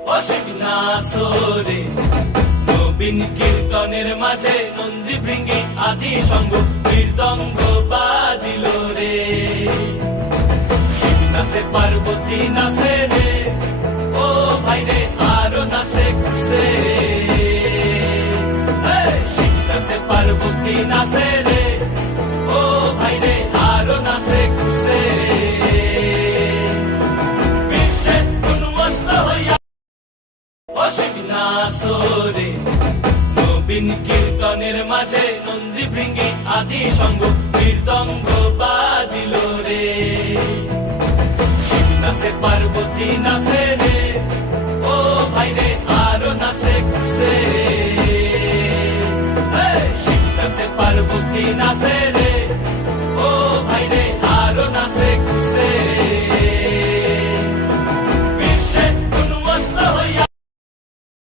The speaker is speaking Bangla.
অসীম নাসরে নবীন কীর্তনের মাঝে নন্দী ভৃঙ্গি আদি সঙ্গ মৃদঙ্গ বাজিল রে। শিব নাচে পার্বতী নাচে রে, ও ভাই রে আরো নাচে খুশে। শিব নাচে পার্বতী নাচে রে, ও ভাই রে আরো নাচে খুশে। অসীম নাসরে নবীন কীর্তনের মাঝে নন্দী ভৃঙ্গি আদি সঙ্গ মৃদঙ্গ বাজিল রে। শিব নাচে পার্বতী নাচে রে,